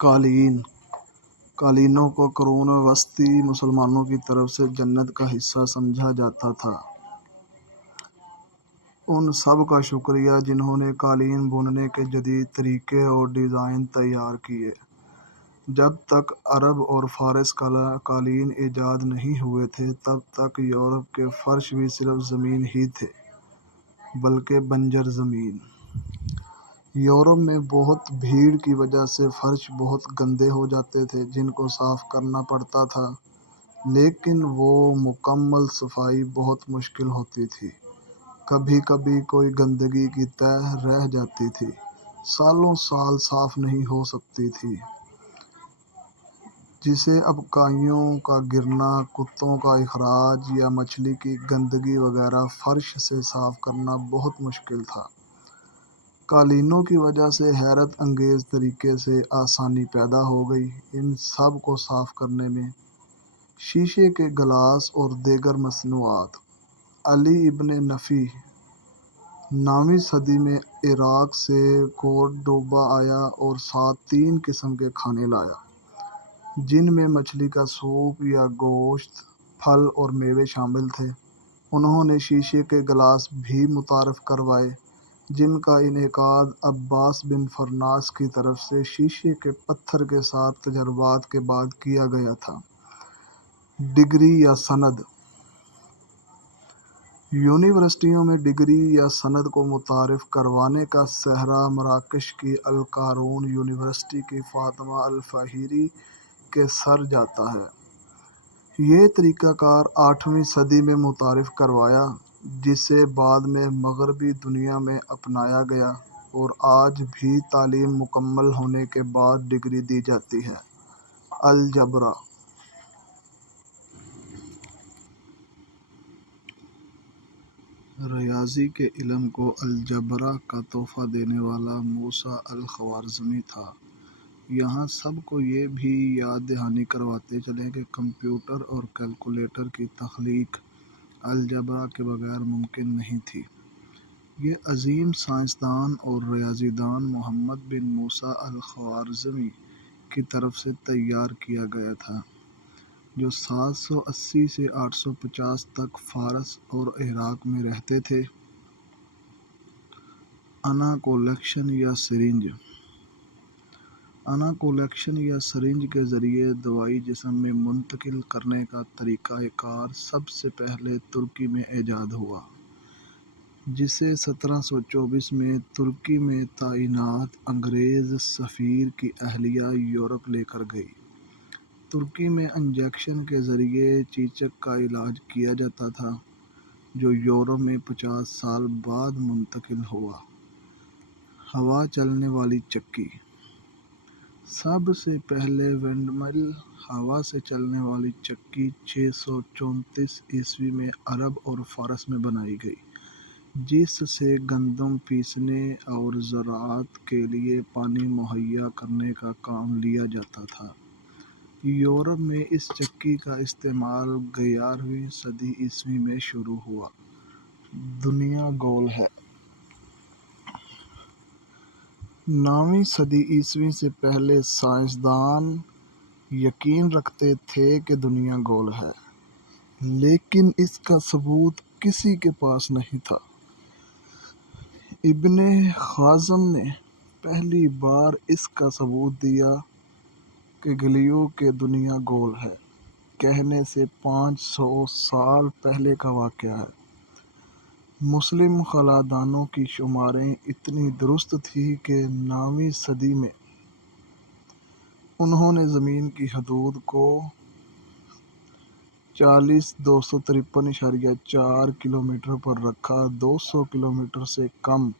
قالین قالینوں کو قرون وسطی مسلمانوں کی طرف سے جنت کا حصہ سمجھا جاتا تھا۔ ان سب کا شکریہ جنہوں نے قالین بننے کے جدید طریقے اور ڈیزائن تیار کیے۔ جب تک عرب اور فارس قالین ایجاد نہیں ہوئے تھے تب تک یورپ کے فرش بھی صرف زمین ہی تھے، بلکہ بنجر زمین۔ یورپ میں بہت بھیڑ کی وجہ سے فرش بہت گندے ہو جاتے تھے جن کو صاف کرنا پڑتا تھا، لیکن وہ مکمل صفائی بہت مشکل ہوتی تھی۔ کبھی کبھی کوئی گندگی کی تہ رہ جاتی تھی، سالوں سال صاف نہیں ہو سکتی تھی، جسے ابقائیوں کا گرنا، کتوں کا اخراج یا مچھلی کی گندگی وغیرہ فرش سے صاف کرنا بہت مشکل تھا۔ قالینوں کی وجہ سے حیرت انگیز طریقے سے آسانی پیدا ہو گئی۔ ان سب کو صاف کرنے میں شیشے کے گلاس اور دیگر مصنوعات۔ علی ابن نفی 9ویں صدی میں عراق سے کورڈوبا آیا اور ساتھ 3 قسم کے کھانے لایا، جن میں مچھلی کا سوپ یا گوشت، پھل اور میوے شامل تھے۔ انہوں نے شیشے کے گلاس بھی متعارف کروائے، جن کا انعقاد عباس بن فرناس کی طرف سے شیشے کے پتھر کے ساتھ تجربات کے بعد کیا گیا تھا۔ ڈگری یا سند۔ یونیورسٹیوں میں ڈگری یا سند کو متعارف کروانے کا سہرا مراکش کی القارون یونیورسٹی کی فاطمہ الفاہری کے سر جاتا ہے۔ یہ طریقہ کار 8ویں صدی میں متعارف کروایا، جسے بعد میں مغربی دنیا میں اپنایا گیا اور آج بھی تعلیم مکمل ہونے کے بعد ڈگری دی جاتی ہے۔ الجبرا۔ ریاضی کے علم کو الجبرا کا تحفہ دینے والا موسیٰ الخوارزمی تھا۔ یہاں سب کو یہ بھی یاد دہانی کرواتے چلیں کہ کمپیوٹر اور کیلکولیٹر کی تخلیق الجبرا کے بغیر ممکن نہیں تھی۔ یہ عظیم سائنسدان اور ریاضی دان محمد بن موسیٰ الخوارزمی کی طرف سے تیار کیا گیا تھا، جو 780 سے 850 تک فارس اور عراق میں رہتے تھے۔ اناکولیکشن یا سرنج۔ اناکولیکشن یا سرنج کے ذریعے دوائی جسم میں منتقل کرنے کا طریقہ کار سب سے پہلے ترکی میں ایجاد ہوا، جسے 1724 میں ترکی میں تعینات انگریز سفیر کی اہلیہ یورپ لے کر گئی۔ ترکی میں انجیکشن کے ذریعے چیچک کا علاج کیا جاتا تھا، جو یورپ میں 50 سال بعد منتقل ہوا۔ ہوا چلنے والی چکی۔ سب سے پہلے ونڈ مل، ہوا سے چلنے والی چکی 634 عیسوی میں عرب اور فارس میں بنائی گئی، جس سے گندم پیسنے اور زراعت کے لیے پانی مہیا کرنے کا کام لیا جاتا تھا۔ یورپ میں اس چکی کا استعمال 11ویں صدی عیسوی میں شروع ہوا۔ دنیا گول ہے۔ 9ویں صدی عیسوی سے پہلے سائنسدان یقین رکھتے تھے کہ دنیا گول ہے، لیکن اس کا ثبوت کسی کے پاس نہیں تھا۔ ابن خزام نے پہلی بار اس کا ثبوت دیا کہ گلیلیو کے دنیا گول ہے، کہنے سے 500 سال پہلے کا واقعہ ہے۔ مسلم خلا دانوں کی شماریں اتنی درست تھیں کہ 9ویں صدی میں انہوں نے زمین کی حدود کو 40,253.4 کلومیٹر پر رکھا۔ 200 کلومیٹر سے کم۔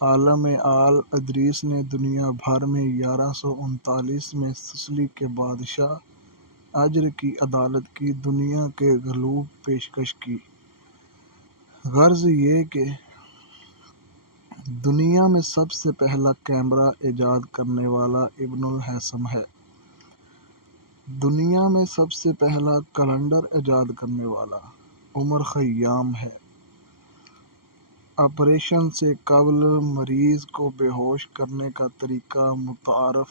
عالم آل ادریس نے دنیا بھر میں 1139 میں سسلی کے بادشاہ اجر کی عدالت کی دنیا کے غلوب پیشکش کی۔ غرض یہ کہ دنیا میں سب سے پہلا کیمرہ ایجاد کرنے والا ابن الہیثم ہے۔ دنیا میں سب سے پہلا کیلنڈر ایجاد کرنے والا عمر خیام ہے۔ آپریشن سے قبل مریض کو بے ہوش کرنے کا طریقہ متعارف